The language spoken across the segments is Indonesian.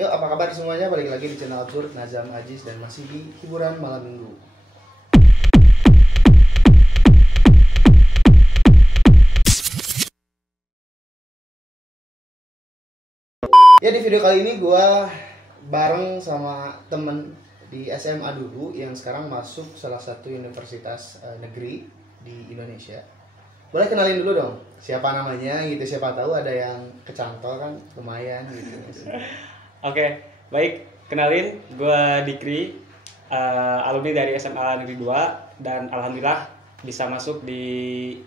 Yuk, apa kabar semuanya? Balik lagi di channel Absurd, Nazam Aziz, dan masih di hiburan malam minggu. Ya, di video kali ini gue bareng sama temen di SMA dulu yang sekarang masuk salah satu universitas negeri di Indonesia. Boleh kenalin dulu dong, siapa namanya gitu, siapa tahu ada yang kecantol kan, lumayan gitu. Oke, baik. Kenalin, gue Dikri, alumni dari SMA Negeri 2, dan alhamdulillah bisa masuk di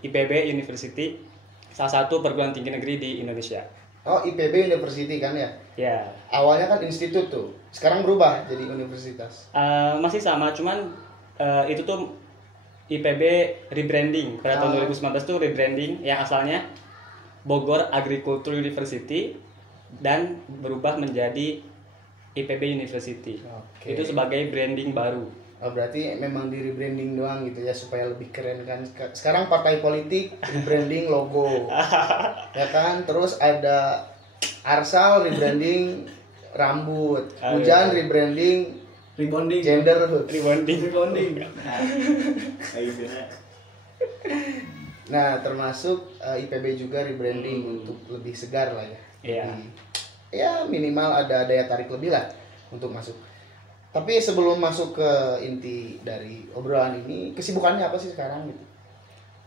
IPB University, salah satu perguruan tinggi negeri di Indonesia. Oh, IPB University kan ya? Ya, Awalnya kan institut tuh, sekarang berubah jadi universitas. masih sama, cuman itu tuh IPB rebranding pada tahun 2019 tuh rebranding yang asalnya Bogor Agriculture University dan berubah menjadi IPB University. Oke. Itu sebagai branding baru. Oh, berarti memang di rebranding doang gitu ya supaya lebih keren kan. Sekarang partai politik rebranding logo. Ya kan? Terus ada Arsal rebranding rambut. Hujan rebranding Rebonding. genderhood. Rebonding. Nah, termasuk IPB juga rebranding untuk lebih segar lah ya. Iya. Ya minimal ada daya tarik lebih lah untuk masuk. Tapi sebelum masuk ke inti dari obrolan ini, kesibukannya apa sih sekarang gitu?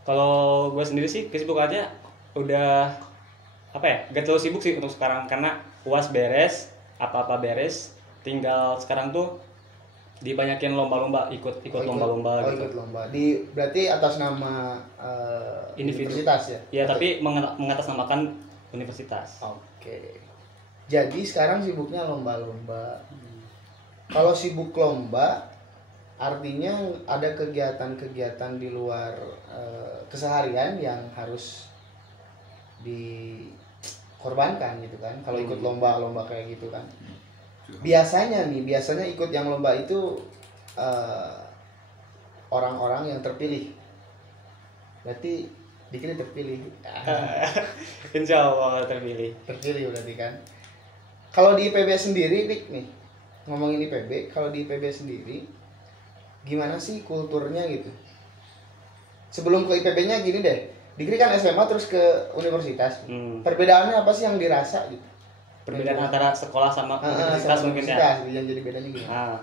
Kalau gue sendiri sih kesibukannya udah apa ya, gak terlalu sibuk sih untuk sekarang karena UAS beres, apa-apa beres, tinggal sekarang tuh dibanyakin lomba-lomba, ikut lomba-lomba gitu. Ikut lomba. Berarti atas nama universitas ya? Ya, tapi mengatasnamakan universitas. Oke. Jadi sekarang sibuknya lomba-lomba. Kalau sibuk lomba, artinya ada kegiatan-kegiatan di luar keseharian yang harus dikorbankan gitu kan. Kalau ikut lomba-lomba kayak gitu kan. Biasanya ikut yang lomba itu orang-orang yang terpilih. Berarti dikira terpilih. Insya Allah terpilih. Terpilih berarti kan. Kalau di IPB sendiri, Dik, nih ngomongin IPB, kalau di IPB sendiri gimana sih kulturnya gitu? Sebelum ke IPB-nya gini deh, Dikri kan SMA terus ke universitas. Perbedaannya apa sih yang dirasa gitu? Perbedaan antara sekolah sama universitas mungkin ya. Yang jadi bedanya gimana? Nah,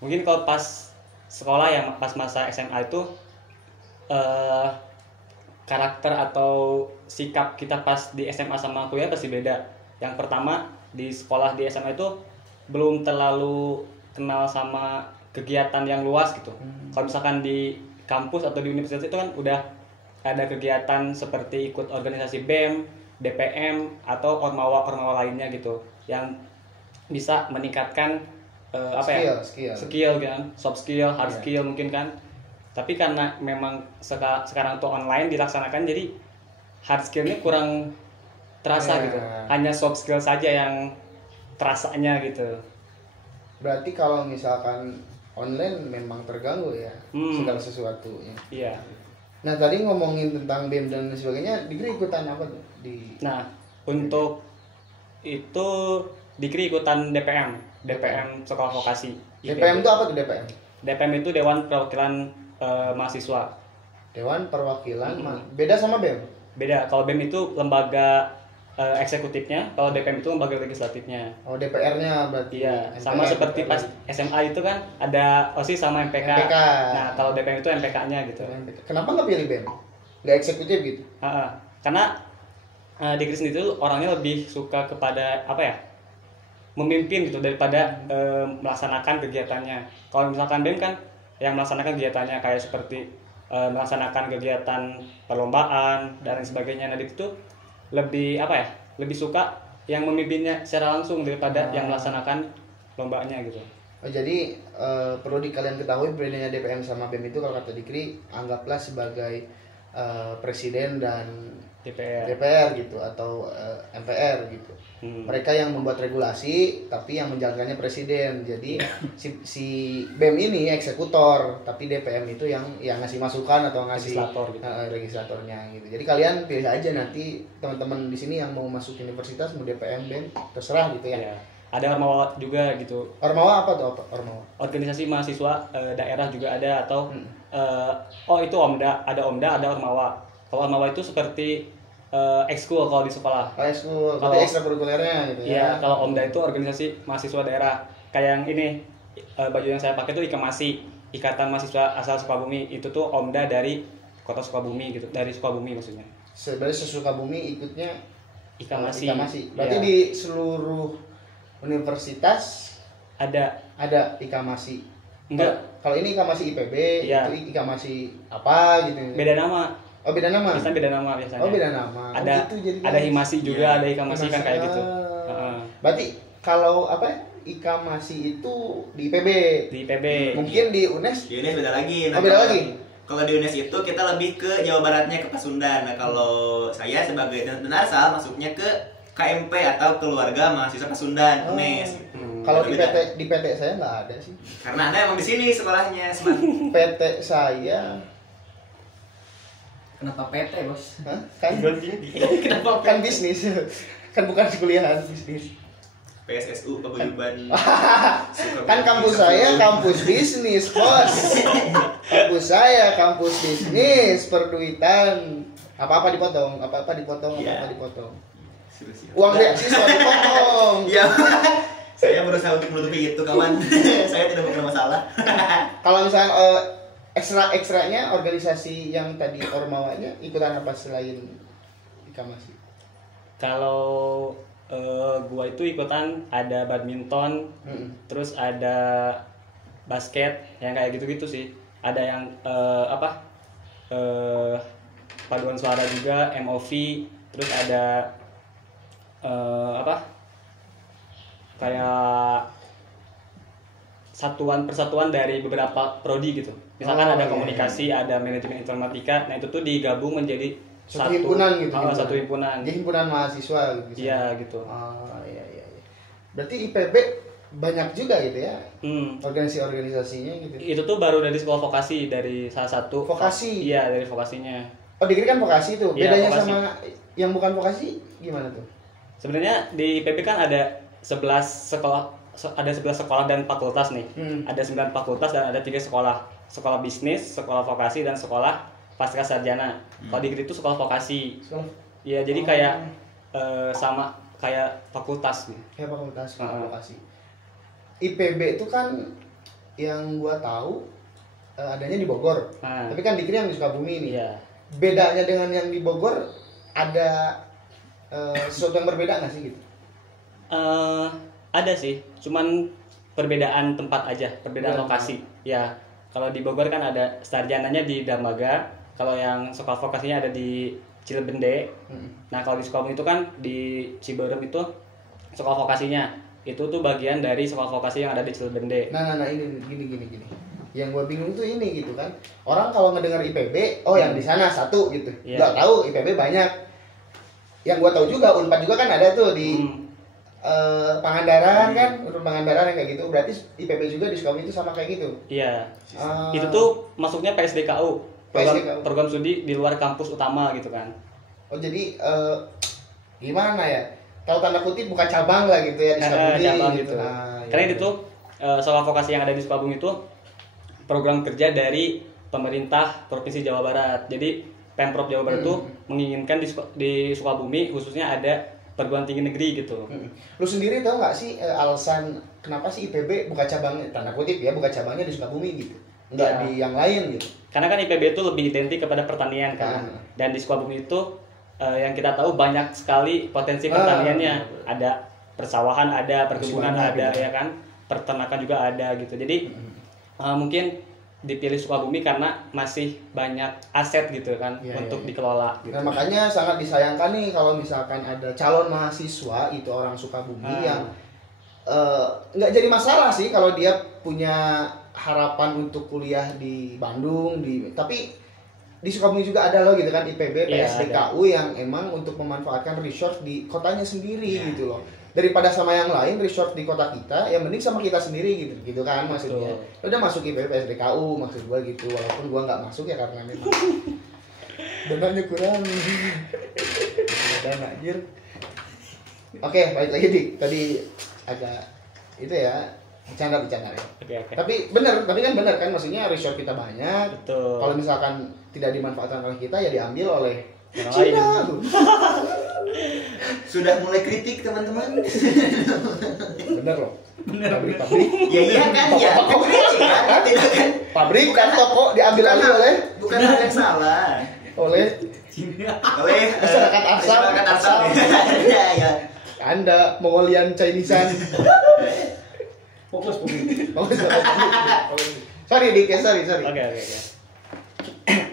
mungkin kalau pas sekolah ya, pas masa SMA itu karakter atau sikap kita pas di SMA sama kuliah pasti beda. Yang pertama, di sekolah di SMA itu belum terlalu kenal sama kegiatan yang luas gitu. Kalau misalkan di kampus atau di universitas itu kan udah ada kegiatan seperti ikut organisasi BEM, DPM atau ormawa lainnya gitu yang bisa meningkatkan skill kan, soft skill, hard skill mungkin kan. Tapi karena memang sekarang tuh online dilaksanakan, jadi hard skillnya kurang terasa gitu. Hanya soft skill saja yang terasanya gitu. Berarti kalau misalkan online memang terganggu ya segala sesuatunya. Iya. Nah, tadi ngomongin tentang BEM dan sebagainya, Dikri ikutan apa tuh di? Nah, untuk itu Dikri ikutan DPM Sekolah Vokasi. DPM itu apa tuh DPM? DPM itu Dewan Perwakilan Mahasiswa. Dewan Perwakilan beda sama BEM? Beda. Kalau BEM itu lembaga eksekutifnya, kalau DPM itu lembaga legislatifnya. Oh, DPR-nya berarti. Iya, MPR, sama seperti pas SMA itu kan ada OSIS sama MPK. Nah, kalau DPM itu MPK-nya gitu. Kenapa nggak pilih BEM? Nggak eksekutif gitu? Karena Dikri sendiri tuh orangnya lebih suka kepada apa ya, memimpin gitu daripada melaksanakan kegiatannya. Kalau misalkan BEM kan yang melaksanakan kegiatannya kayak seperti melaksanakan kegiatan perlombaan dan lain sebagainya. Nah, itu lebih apa ya, lebih suka yang memimpinnya secara langsung daripada yang melaksanakan lombanya gitu. Oh, jadi perlu kalian ketahui bedanya DPM sama BEM itu kalau kata Dikri anggaplah sebagai presiden dan DPR gitu atau MPR gitu. Mereka yang membuat regulasi tapi yang menjalankannya presiden. Jadi si BEM ini eksekutor tapi DPM itu yang ngasih masukan atau ngasih legislatornya gitu. Jadi kalian pilih aja nanti teman-teman di sini yang mau masuk universitas mau DPM BEM terserah gitu ya. ada Ormawa juga gitu. Ormawa apa tuh, apa Ormawa? Organisasi mahasiswa daerah juga ada, atau oh itu Omda, ada Ormawa. Kalau Ormawa itu seperti ekskul kalau di sekolah. Ekskul, Kalau berarti ekstrakurikulernya gitu ya. Iya, kalau Omda itu organisasi mahasiswa daerah. Kayak yang ini baju yang saya pakai itu IKMASI, Ikatan Mahasiswa Asal Sukabumi. Itu tuh Omda dari Kota Sukabumi gitu, dari Sukabumi maksudnya. Sebenarnya Sukabumi ikutnya IKMASI. Berarti ya. di seluruh universitas ada IKMASI. Enggak. Kalau ini IKMASI IPB, ya. itu IKMASI apa gitu. Beda nama. Oh, beda nama. Biasanya beda nama biasanya. Oh, beda nama. Ada gitu, ada Himasi juga, ada IKMASI kan kayak gitu. Berarti kalau apa IKMASI itu di IPB. Di IPB. Mungkin di UNES. Di UNES beda lagi. Oh, beda lagi. Kalau di UNES itu kita lebih ke Jawa Baratnya, ke Pasundan. Nah, kalau saya sebagai Denarsal masuknya ke KMP atau Keluarga Mahasiswa Pasundan, UNES. Kalau di PT saya nggak ada sih. Karena Anda emang di sini sekolahnya, PT saya. Kenapa PT, Bos? Hah? Kan Kenapa kan bisnis. Kan bukan kuliahan, bisnis. PSSU Paguyuban. Kan kampus saya kampus bisnis, Bos. Kampus saya kampus bisnis, perduitan. Apa-apa dipotong. Uang beasiswa dipotong. Iya. Saya berusaha untuk menutupi itu, kawan. Saya tidak punya masalah. Kalau misalnya ekstranya organisasi yang tadi Ormawanya ikutan apa selain IKMASI? Kalau gua itu ikutan ada badminton, terus ada basket yang kayak gitu-gitu sih. Ada yang paduan suara juga, MOV, terus ada kayak satuan persatuan dari beberapa prodi gitu. Misalkan ada komunikasi, ada manajemen informatika. Nah, itu tuh digabung menjadi satu himpunan gitu. Satu himpunan. Jadi himpunan mahasiswa gitu. Iya, gitu. Iya. Berarti IPB banyak juga gitu ya. Organisasi-organisasinya gitu. Itu tuh baru dari sekolah vokasi, dari salah satu vokasi. Iya, dari vokasinya. Oh, dikira kan vokasi tuh. Bedanya vokasi. sama yang bukan vokasi gimana tuh? Sebenarnya di IPB kan ada 11 sekolah dan fakultas nih. Ada 9 fakultas dan ada 3 sekolah. Sekolah bisnis, sekolah vokasi, dan sekolah pasca sarjana. Kalau di itu sekolah vokasi. Iya, jadi kayak sama kayak fakultas nih. Kayak fakultas, vokasi. IPB itu kan yang gua tahu adanya di Bogor. Tapi kan dikira yang di Sukabumi nih. Iya. Bedanya dengan yang di Bogor ada sesuatu yang berbeda nggak sih gitu? Ada sih, cuman perbedaan tempat aja, perbedaan lokasi. Ya, kalau di Bogor kan ada sarjananya di Darmaga, kalau yang sekolah vokasinya ada di Cilebende. Nah, kalau di Sukabumi itu kan di Ciberem itu sekolah vokasinya. Itu tuh bagian dari sekolah vokasi yang ada di Cilebende. Nah, ini gini. Yang gue bingung tuh ini gitu kan. Orang kalau ngedengar IPB, oh yang di sana satu gitu. Nggak tahu IPB banyak. Yang gue tahu juga Unpad juga kan ada tuh di Pangandaran kan, Unpad Pangandaran yang kayak gitu. Berarti IPB juga di Sukabumi itu sama kayak gitu. Iya. Itu tuh masuknya PSDKU. Program studi di luar kampus utama gitu kan. Oh, jadi gimana ya? Kalau tanda kutip bukan cabang lah gitu ya di Sukabumi cabang gitu. Karena itu tuh sekolah vokasi yang ada di Sukabumi itu program kerja dari pemerintah Provinsi Jawa Barat. Jadi Pemprov Jawa Barat tuh menginginkan di Sukabumi khususnya ada perguruan tinggi negeri gitu. Lu sendiri tahu nggak sih alasan kenapa sih IPB buka cabangnya, tanda kutip ya, buka cabangnya di Sukabumi gitu, nggak di yang lain gitu? Karena kan IPB itu lebih identik kepada pertanian kan. Dan di Sukabumi itu yang kita tahu banyak sekali potensi pertaniannya. Ada persawahan, ada perkebunan, ada ya kan, peternakan juga ada gitu. Jadi mungkin dipilih Sukabumi karena masih banyak aset gitu kan untuk dikelola gitu. Nah, makanya sangat disayangkan nih kalau misalkan ada calon mahasiswa itu orang Sukabumi yang nggak jadi masalah sih kalau dia punya harapan untuk kuliah di Bandung, tapi di Sukabumi juga ada loh gitu kan IPB, PSDKU yang emang untuk memanfaatkan resort di kotanya sendiri gitu loh. Daripada sama yang lain resort di kota kita, yang mending sama kita sendiri gitu kan maksudnya. Udah masuk IPB, PSDKU maksud gua gitu, walaupun gua nggak masuk ya karena memang dananya kurang. Dan anjir. Oke, balik lagi Dik. Tadi agak itu ya, bercanda ya. Oke. Tapi kan benar kan, maksudnya resort kita banyak. Betul. Kalau misalkan tidak dimanfaatkan oleh kita ya diambil oleh Orang Cina. Sudah mulai kritik teman-teman. Bener loh. Pabrik. Ya iya kan ya. Kritik kan tidak kan. Pabrik kan toko diambil alih oleh Bukan hal yang salah. oleh Oleh Masyarakat asal. Masyarakat asal. Ya ya. Anda Mongolian Chinesean. Fokus. Sorry Dik, ya, sorry. Oke.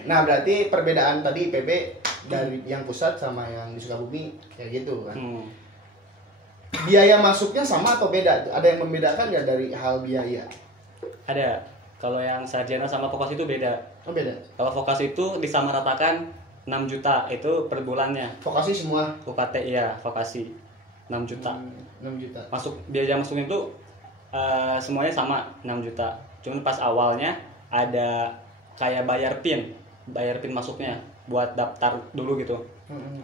Nah, berarti perbedaan tadi IPB dari yang pusat sama yang di Sukabumi kayak gitu kan. Biaya masuknya sama atau beda? Ada yang membedakan nggak dari hal biaya? Ada. Kalau yang sarjana sama vokasi itu beda. Oh, beda. Kalau vokasi itu disamaratakan 6 juta itu per bulannya. Vokasi semua UKT iya, vokasi 6 juta. 6 juta. Masuk biaya masuknya itu semuanya sama 6 juta. Cuman pas awalnya ada kayak bayar PIN masuknya buat daftar dulu gitu.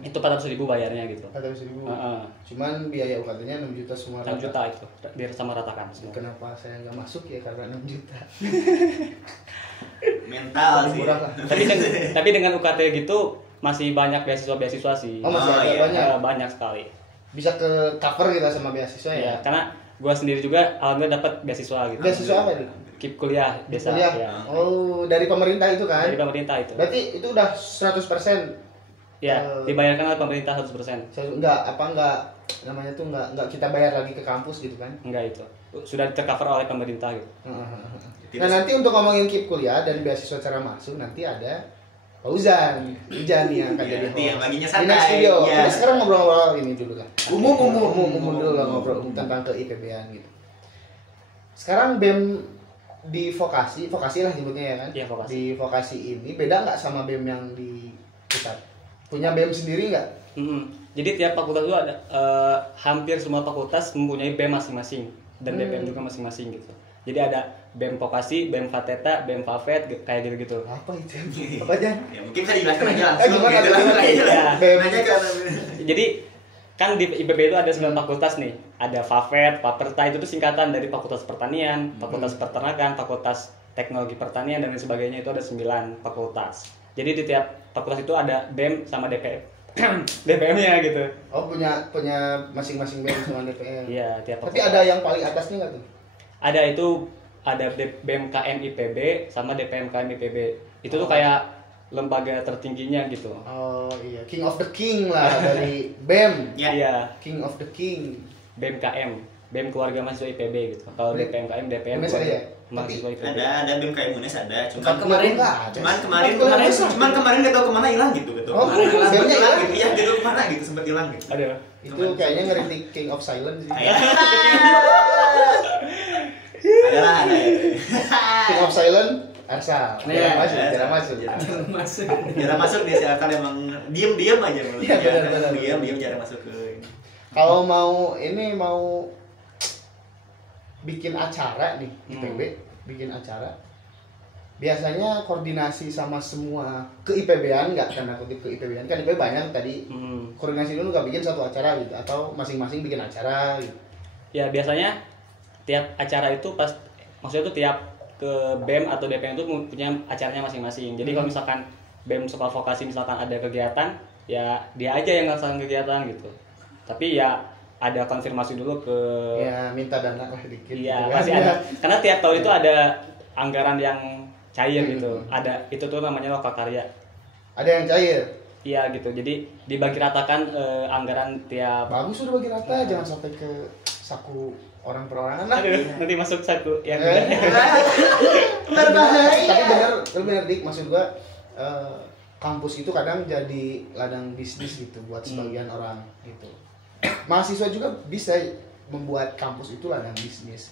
Itu 400.000 bayarnya gitu. 400.000. Cuman biaya UKT-nya 6 juta semua. 6 juta itu biar sama ratakan semua. Kenapa saya nggak masuk ya karena 6 juta? Mental sih. Murah lah. Tapi dengan UKT gitu masih banyak beasiswa sih. Oh, masih ada iya. banyak. Banyak sekali. Bisa ke cover kita sama beasiswa ya. Ya, karena gua sendiri juga alhamdulillah dapat beasiswa gitu. Beasiswa apa nih? KIP kuliah biasa Kuliah. ya. Oh, dari pemerintah itu kan? Dari pemerintah itu. Berarti itu udah 100%. Ya, dibayarkan oleh pemerintah 100%. Enggak namanya tuh enggak kita bayar lagi ke kampus gitu kan? Enggak itu. Sudah tercover oleh pemerintah gitu. Nah, nanti untuk ngomongin KIP kuliah dan beasiswa cara masuk nanti ada Fauzan nih yang akan Iya, jadi nanti yang host. baginya Di santai. next video. Iya. Kita sekarang ngobrol-ngobrol ini dulu lah. Umum Dulu lah ngobrol tentang ke IPB-an gitu. Sekarang BEM di vokasi lah nyebutnya ya kan? Iya, vokasi. Di vokasi ini beda nggak sama BEM yang di pusat? Punya BEM sendiri nggak? Jadi tiap fakultas itu ada hampir semua fakultas mempunyai BEM masing-masing dan BPM juga masing-masing gitu. Jadi ada BEM vokasi, BEM Fateta, BEM Favet kayak gitu-gitu. Apa itu? Apa aja? Ya mungkin bisa dijelaskan aja langsung Gimana gitu tuh? langsung aja lah. BEM. Nanya ke Jadi kan di IPB itu ada 9 fakultas nih. Ada Favet, Faperta itu tuh singkatan dari Fakultas Pertanian, Fakultas Peternakan, Fakultas Teknologi Pertanian dan lain sebagainya, itu ada 9 fakultas. Jadi di tiap fakultas itu ada BEM sama DPM. DPM-nya gitu. Oh, punya masing-masing BEM sama DPM. Iya, tiap Tapi ada yang paling atasnya nggak tuh? Ada BMKM IPB sama DPMKM IPB. Itu tuh kayak lembaga tertingginya gitu. Oh iya, King of the King lah dari BEM. Ya. Iya, King of the King. BMKM, BEM keluarga mahasiswa IPB gitu. Kalau DPMKM, DPM UNES keluarga ada ya? mahasiswa IPB. Ada BEM kayak UNES ada, Bukan kemarin nggak ada. cuman kemarin nggak tahu kemana hilang gitu Oh, Kemarin BEM-nya hilang hilang? gitu. Iya, gitu kemana gitu sempat hilang gitu. Ada. Itu kayaknya ngeritik King of Silence sih. Adalah ada. King of Silence, Arsal. Iya, Jarang masuk. Masuk. Jarang masuk dia si Akal emang diem aja menurut Iya, dia. benar. Diem jarang masuk ke ini. Kalau mau bikin acara nih, IPB bikin acara. Biasanya koordinasi sama semua ke IPB-an nggak, karena kutip ke IPB-an kan IPB banyak tadi. Koordinasi dulu nggak bikin satu acara gitu, atau masing-masing bikin acara gitu. Ya biasanya tiap acara itu maksudnya tuh tiap ke BEM atau DPM itu punya acaranya masing-masing. Jadi kalau misalkan BEM suka vokasi misalkan ada kegiatan, ya dia aja yang ngelaksanain kegiatan gitu. Tapi ya ada konfirmasi dulu ke Ya minta dana lah dikit. iya, gitu kan. masih ada. Karena tiap tahun itu ada anggaran yang cair gitu. Ada itu tuh namanya lokakarya. Ada yang cair. Iya gitu. Jadi dibagi ratakan anggaran tiap. Bagus udah bagi rata, jangan sampai ke saku orang perorangan lah. Aduh, nanti masuk satu yang Berbahaya. Tapi bener Dik, maksud gua kampus itu kadang jadi ladang bisnis gitu buat sebagian orang gitu. Mahasiswa juga bisa membuat kampus itu ladang bisnis.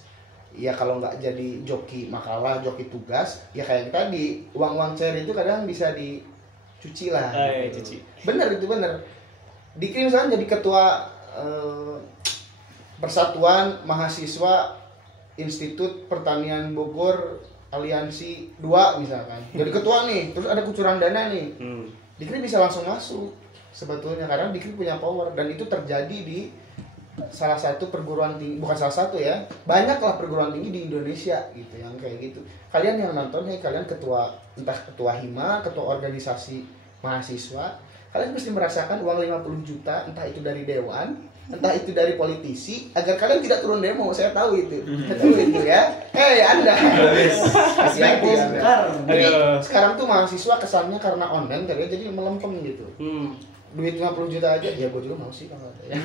Ya kalau nggak jadi joki makalah, joki tugas, ya kayak tadi uang cair itu kadang bisa dicuci lah. Iya, gitu. cuci. Bener itu bener. Dikrim misalnya jadi ketua Persatuan Mahasiswa Institut Pertanian Bogor Aliansi 2 misalkan. Jadi ketua nih, terus ada kucuran dana nih. Dikri bisa langsung masuk sebetulnya karena Dikri punya power dan itu terjadi di salah satu perguruan tinggi, bukan salah satu ya, banyaklah perguruan tinggi di Indonesia gitu yang kayak gitu. Kalian yang nonton, kalian ketua, entah ketua hima, ketua organisasi mahasiswa, kalian mesti merasakan uang 50 juta, entah itu dari dewan, entah itu dari politisi, agar kalian tidak turun demo. Saya tahu itu, saya tahu itu ya. Anda, hati-hati Anda. Jadi sekarang tuh mahasiswa kesannya karena online kalian jadi melempem gitu. Duit 50 juta aja, ya gue juga mau sih kalau ada ya.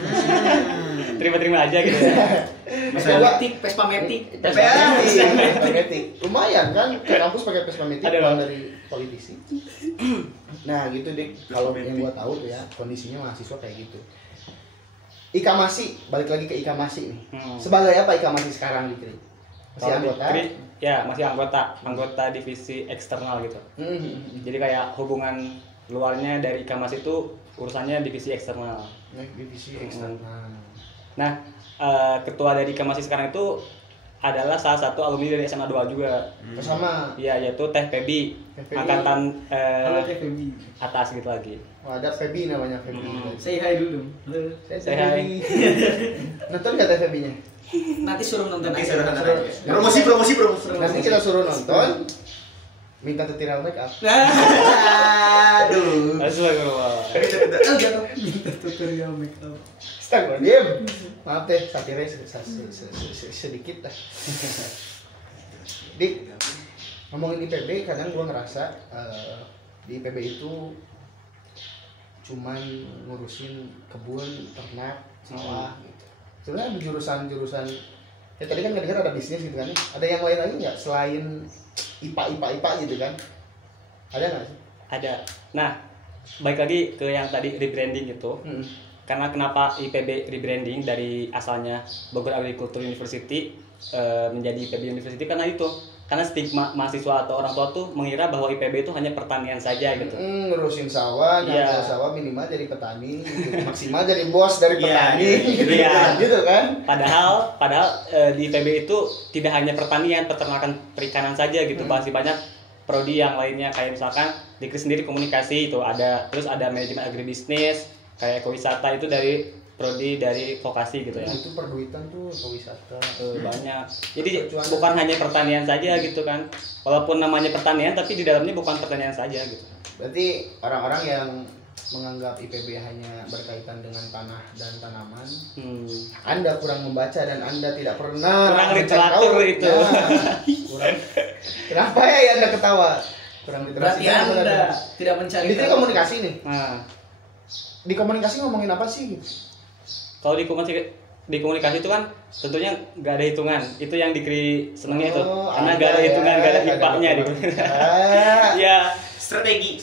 Terima-terima aja gitu ya. Vespa Matic. Lumayan kan, ke kampus pakai Vespa Matic Ada dari politisi. Nah gitu deh, kalau yang gue tahu tuh ya, kondisinya mahasiswa kayak gitu. Ikamasi, balik lagi ke Ikamasi nih. Sebagai apa Ikamasi sekarang gitu? Masih anggota? Ya, masih anggota divisi eksternal gitu. Jadi kayak hubungan luarnya dari Ikamas itu urusannya divisi eksternal. Divisi eksternal. Nah, ketua dari Ikamas sekarang itu adalah salah satu alumni dari SMA 2 juga. Sama. Iya, yaitu Teh Febi. Angkatan atas gitu lagi. Oh, ada Febi namanya Febi. Say hi dulu. Say hi. Nonton nggak Teh Febinya? Nanti suruh nonton Nanti aja. suruh nonton aja. Promosi. Nanti kita suruh nonton. Minta tutorial make up. Aduh. Astagfirullah. Minta tutorial make up. Astagfirullahaladzim. Maaf deh, satirnya sedikit lah. Dik, ngomongin IPB, kadang gue ngerasa di IPB itu cuman ngurusin kebun, ternak, sawah gitu. Sebenarnya ada jurusan-jurusan, ya tadi kan dengar ada bisnis gitu kan, ada yang lain lagi nggak selain IPA gitu kan? Ada nggak sih? Ada. Nah, balik lagi ke yang tadi rebranding itu. Karena kenapa IPB rebranding dari asalnya Bogor Agriculture University menjadi IPB University, karena itu. Karena stigma mahasiswa atau orang tua tuh mengira bahwa IPB itu hanya pertanian saja gitu. Ngurusin sawah, nyangkul sawah minimal jadi petani, gitu. Maksimal jadi bos dari petani, gitu kan? Padahal di IPB itu tidak hanya pertanian, peternakan, perikanan saja gitu. Masih banyak prodi yang lainnya, kayak misalkan Dikri sendiri komunikasi itu ada, terus ada manajemen agribisnis, kayak ekowisata itu dari prodi dari vokasi gitu ya. Itu perduitan tuh ekowisata. Banyak. Jadi bukan hanya pertanian saja gitu kan. Walaupun namanya pertanian tapi di dalamnya bukan pertanian saja gitu. Berarti orang-orang yang menganggap IPB hanya berkaitan dengan tanah dan tanaman, Anda kurang membaca dan Anda tidak pernah kurang literatur itu. Kurang. Kenapa ya Anda ketawa? Kurang literasi. Berarti Anda tidak mencari. Itu komunikasi nih. Nah, di komunikasi ngomongin apa sih gitu? Kalau di komunikasi itu kan tentunya nggak ada hitungan. Itu yang Dikri senengnya itu. Karena nggak ada hitungan, nggak ada IPA-nya di ya. Strategi.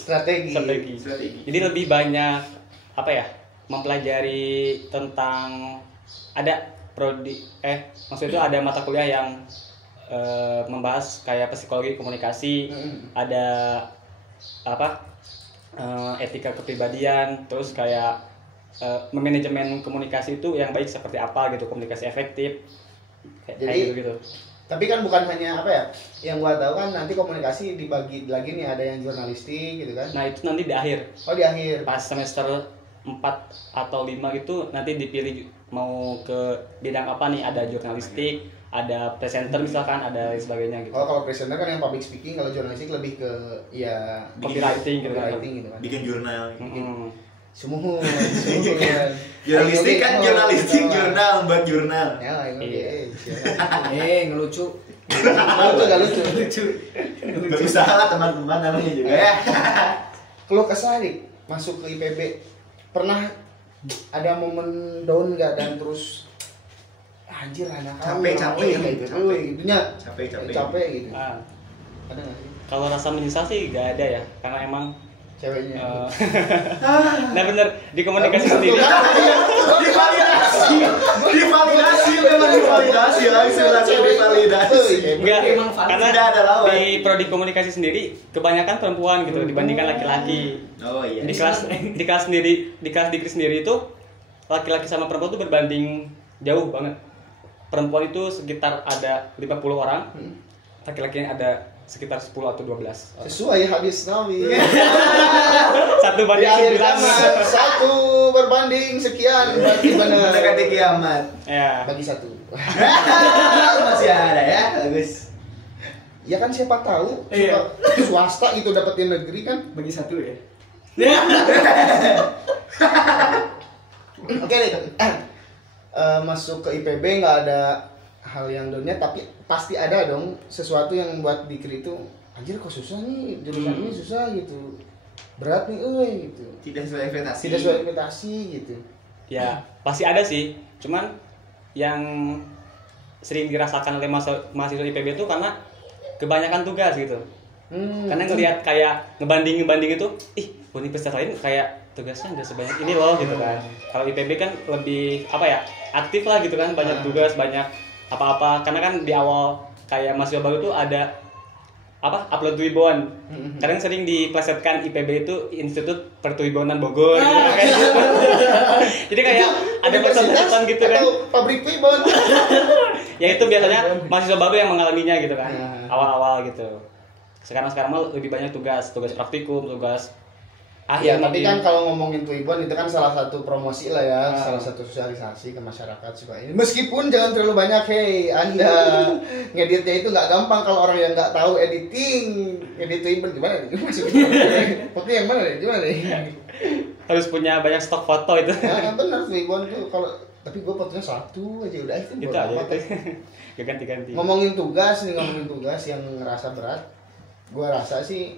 Jadi lebih banyak apa ya? Mempelajari tentang ada prodi maksudnya itu ada mata kuliah yang membahas kayak psikologi komunikasi, ada apa? Etika kepribadian, terus kayak manajemen komunikasi itu yang baik seperti apa gitu, komunikasi efektif kayak gitu. Tapi kan bukan hanya apa ya, yang gua tahu kan nanti komunikasi dibagi lagi nih, ada yang jurnalistik gitu kan. Nah itu nanti di akhir. Oh di akhir. Pas semester 4 atau 5 gitu nanti dipilih mau ke bidang apa nih, ada jurnalistik, ada presenter misalkan, ada sebagainya gitu. Oh kalau presenter kan yang public speaking, kalau jurnalistik lebih ke ya copywriting gitu kan. Bikin jurnal. Sumuh. Jurnalistik kan jurnal buat jurnal. Ya, Ngelucu. Gak lucu. Berusaha lah teman-teman namanya juga ya. Kalau kesalik masuk ke IPB, pernah ada momen down nggak dan terus anjir anak capek gitu. Capek gitu. Ada nggak sih? Kalau rasa menyesal sih nggak ada ya, karena emang ceweknya. Nah bener di komunikasi sendiri. Divalidasi langsung divalidasi. Enggak, karena ada lawan. di prodi komunikasi sendiri kebanyakan perempuan gitu dibandingkan laki-laki. Oh iya. Di kelas Dikri sendiri itu laki-laki sama perempuan itu berbanding jauh banget. Perempuan itu sekitar ada 50 orang, laki-laki ada sekitar 10 atau 12. Sesuai hadis Nabi. Satu Di banding akhir 9. zaman 1 berbanding sekian berarti benar. Mendekati kiamat. Ya. Bagi 1. Masih ada ya, bagus. Ya kan siapa tahu Iya. swasta gitu dapetin negeri kan. Bagi 1 ya. Oke nih. Masuk ke IPB nggak ada hal yang donya, tapi pasti ada dong sesuatu yang membuat Dikri itu anjir kok susah nih, jurusan ini susah gitu, berat nih gitu, Tidak sesuai ekspektasi. tidak sesuai ekspektasi gitu. Ya, pasti ada sih. Cuman yang sering dirasakan oleh mahasiswa IPB itu karena kebanyakan tugas gitu. Karena ngelihat kayak ngebanding itu, universitas lain kayak tugasnya nggak sebanyak ini loh gitu kan. Kalau IPB kan lebih apa ya, aktif lah gitu kan, banyak tugas, banyak apa-apa. Karena kan di awal kayak mahasiswa baru tuh ada upload Twibbon. Kadang sering diplesetkan IPB itu Institut Pertwibonan Bogor gitu kayak gitu. Jadi kayak ada persoalan gitu kan. Atau pabrik Twibbon. Ya itu biasanya mahasiswa baru yang mengalaminya gitu kan. Awal-awal gitu. Sekarang mah lebih banyak tugas praktikum, tugas Ya, tapi kan kalau ngomongin Twibbon itu kan salah satu promosi lah ya, salah satu sosialisasi ke masyarakat supaya ini. Meskipun jangan terlalu banyak, Anda ngeditnya itu nggak gampang kalau orang yang nggak tahu editing. Edit Twibbon gimana nih? Maksudnya foto yang mana nih? Gimana nih? Harus punya banyak stok foto itu. Ya, benar Twibbon tuh kalau tapi gue fotonya 1 aja udah itu. Itu aja itu. Gak ganti-ganti. Ngomongin tugas yang ngerasa berat, gue rasa sih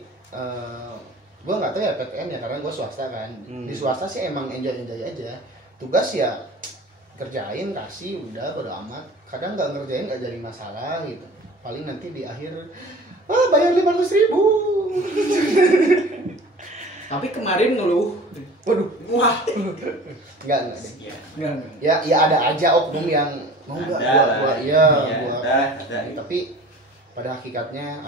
gue nggak tahu ya PTN ya karena gue swasta kan. Di swasta sih emang enjoy aja, tugas ya kerjain kasih udah bodo amat, kadang nggak ngerjain nggak jadi masalah gitu, paling nanti di akhir bayar 500.000. Tapi kemarin ngeluh. Waduh, Wah. nggak deh. Enggak. Ya ada aja oknum yang mau nggak gua Ada. tapi pada hakikatnya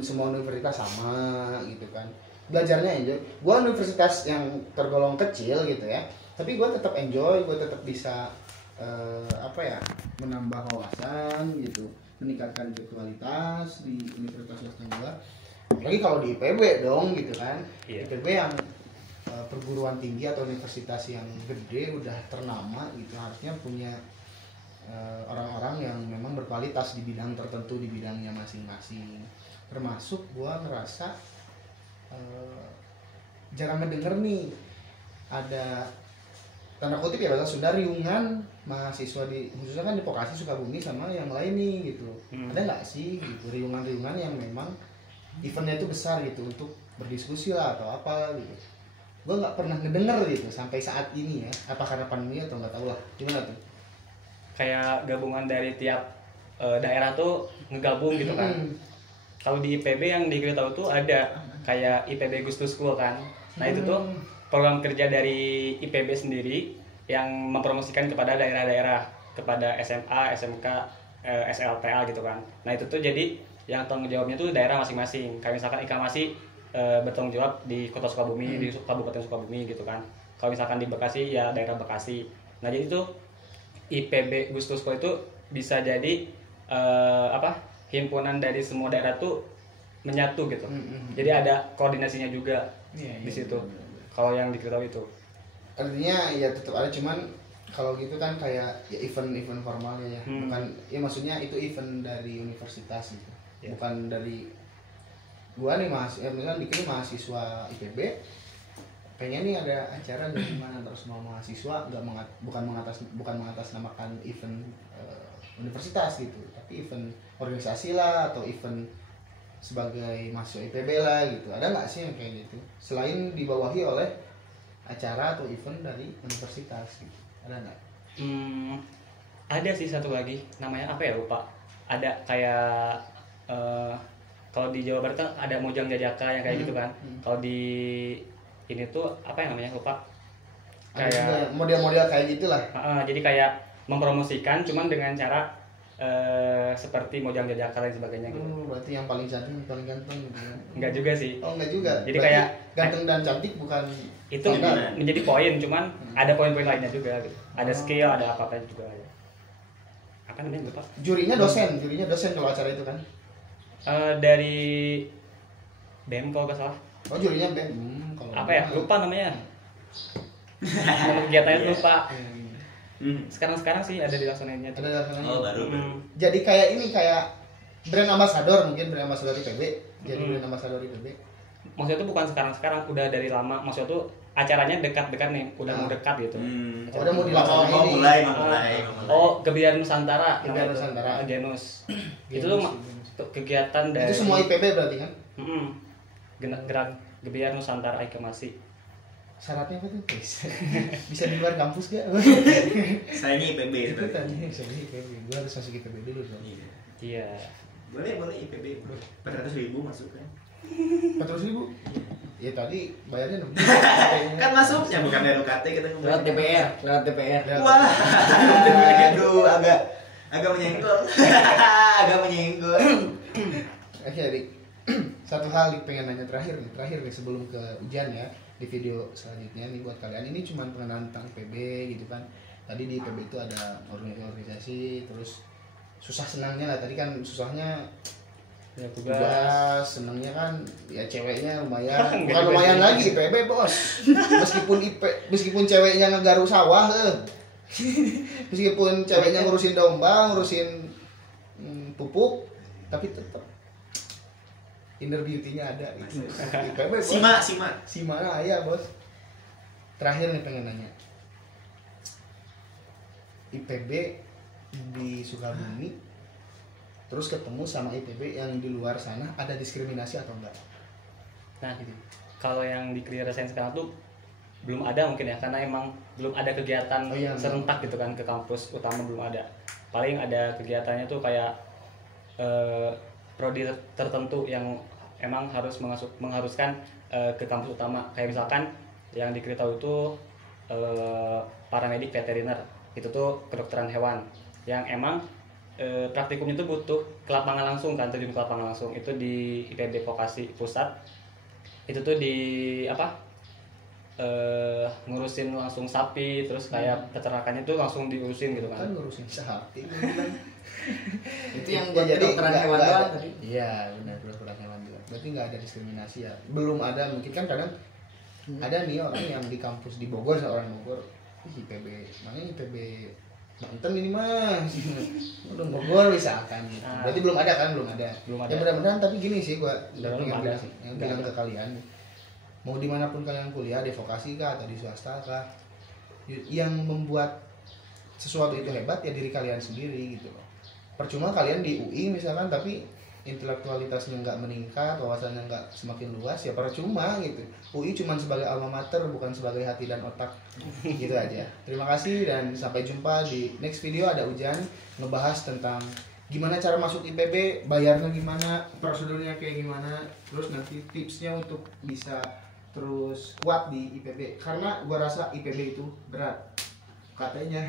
semua universitas sama gitu kan, belajarnya enjoy. Gua universitas yang tergolong kecil gitu ya, tapi gua tetap enjoy, gua tetap bisa menambah wawasan gitu, meningkatkan kualitas di universitas swasta gua. Apalagi kalau di IPB dong gitu kan. IPB yang perguruan tinggi atau universitas yang gede udah ternama gitu, harusnya punya orang-orang yang memang berkualitas di bidang tertentu, di bidangnya masing-masing. Termasuk gua ngerasa jarang mendengar nih ada tanda kutip ya bahasa Sunda riungan mahasiswa di khususnya kan di Vokasi Sukabumi sama yang lain nih gitu. Ada nggak sih gitu riungan-riungan yang memang eventnya itu besar gitu untuk berdiskusi lah atau apa gitu. Gue nggak pernah ngedenger gitu sampai saat ini ya, apa karena pandemi atau nggak tahu lah, gimana tuh? Kayak gabungan dari tiap daerah tuh ngegabung gitu kan. Kalau di IPB yang diketahui tuh ada kayak IPB Gustu School kan. Nah itu tuh program kerja dari IPB sendiri yang mempromosikan kepada daerah-daerah, kepada SMA, SMK, SLTA gitu kan. Nah itu tuh jadi yang tanggung jawabnya tuh daerah masing-masing. Kayak misalkan IKAMASI bertanggung jawab di Kota Sukabumi, di Kabupaten Sukabumi gitu kan. Kalau misalkan di Bekasi ya daerah Bekasi. Nah jadi tuh IPB Gustu School itu bisa jadi himpunan dari semua daerah tuh menyatu gitu. Jadi ada koordinasinya juga di situ. Kalau yang diketahui itu. Artinya ya tetap ada, cuman kalau gitu kan kayak ya event formalnya ya. Bukan ya maksudnya itu event dari universitas gitu. Bukan dari gua nih misalnya bikin mahasiswa IPB pengen nih ada acara dari mana terus mau mahasiswa bukan mengatasnamakan event universitas gitu, tapi event organisasi lah atau event sebagai mahasiswa IPB lah gitu. Ada nggak sih yang kayak gitu selain dibawahi oleh acara atau event dari universitas gitu? Ada nggak? Ada sih satu lagi namanya apa ya lupa. Ada kayak kalau di Jawa Barat kan ada Mojang Jajaka yang kayak gitu kan. Kalau di ini tuh apa yang namanya lupa. Kayak model-model kayak gitulah. Jadi kayak mempromosikan cuman dengan cara seperti Mojang Jajaka dan sebagainya gitu. Berarti yang paling cantik yang paling ganteng gitu ya. Enggak juga sih. Oh, enggak juga. Jadi berarti kayak ganteng dan cantik bukan itu menjadi poin, cuman ada poin-poin lainnya juga gitu. Ada skill, ada apa-apa juga ya. Apa namanya lupa. Jurinya dosen kalau acara itu kan. Dari BEM kalau nggak salah. Oh jurunya BEM. Kalau Apa ya? Lupa namanya. Nama kegiatannya lupa. Sekarang sih ada dilaksanainnya tuh. Ada dalam Oh, baru. Jadi kayak ini kayak brand ambassador, mungkin brand ambassador IPB. Jadi brand ambassador IPB. Maksudnya tuh bukan sekarang, udah dari lama. Maksudnya tuh acaranya dekat-dekat nih, udah mau dekat gitu. Oh, udah mau dilaksanain mau ini. mulai. Oh, Gebiar Nusantara. Gebiar namanya tuh. Nusantara. Genus. Itu tuh kegiatan dari Itu semua IPB berarti kan? Gerak Gebiar Nusantara Aikemasi. Syaratnya apa tuh? Bisa di luar kampus gak? Saya ini IPB Itu sebenarnya. tadi saya IPB. Gue harus masuk IPB dulu dong. Iya. Boleh IPB. 400.000 masuk kan? 400.000? Ya tadi bayarnya 6. Kan masuknya bukan dari UKT kita ngomong. Lewat DPR. Wah, aduh agak menyenggol. Agak menyenggol. Jadi satu hal nih pengen nanya terakhir nih sebelum ke ujian ya di video selanjutnya nih buat kalian, ini cuma pengenalan tentang IPB gitu kan. Tadi di IPB itu ada organisasi, terus susah senangnya lah. Tadi kan susahnya Ya, tugas, senangnya kan ya ceweknya lumayan, Nggak bukan juga lumayan sih. lagi IPB bos. Meskipun ceweknya ngegaru sawah, meskipun ceweknya ngurusin domba, ngurusin pupuk, tapi tetap inner beauty-nya ada gitu. IPB bos. Sima ya bos. Terakhir nih pengen nanya, IPB di Sukabumi terus ketemu sama IPB yang di luar sana, ada diskriminasi atau enggak? Nah, kalau yang di Career Science sekarang tuh belum ada mungkin ya, karena emang belum ada kegiatan serentak gitu kan ke kampus utama, belum ada. Paling ada kegiatannya tuh kayak prodi tertentu yang emang harus mengharuskan ke kampus utama. Kayak misalkan yang di Career itu paramedik veteriner, itu tuh kedokteran hewan yang emang praktikumnya itu butuh ke lapangan langsung kan, terjun ke lapangan langsung. Itu di IPB Vokasi Pusat. Itu tuh di ngurusin langsung sapi, terus kayak peternakannya tuh langsung diurusin gitu kan. Kan ngurusin sapi. Itu yang buat kedokteran hewan doang tadi. Iya, benar, kedokteran hewan juga. Berarti nggak ada diskriminasi ya. Belum ada, mungkin kan kadang ada nih orang yang di kampus di Bogor, orang Bogor, IPB, makanya IPB Banten ini mas, udah Bogor misalkan gitu. Berarti belum ada kan, belum ada. Ya mudah-mudahan, tapi gini sih gua yang bilang ke kalian, mau dimanapun kalian kuliah, di vokasi kah atau di swasta kah, yang membuat sesuatu itu hebat ya diri kalian sendiri gitu loh. Percuma kalian di UI misalkan tapi intelektualitasnya nggak meningkat, wawasannya nggak semakin luas, ya percuma gitu. UI cuma sebagai alma mater, bukan sebagai hati dan otak. Gitu aja. Terima kasih dan sampai jumpa di next video. Ada ujian ngebahas tentang gimana cara masuk IPB, bayarnya gimana, prosedurnya kayak gimana, terus nanti tipsnya untuk bisa terus kuat di IPB, karena gua rasa IPB itu berat katanya.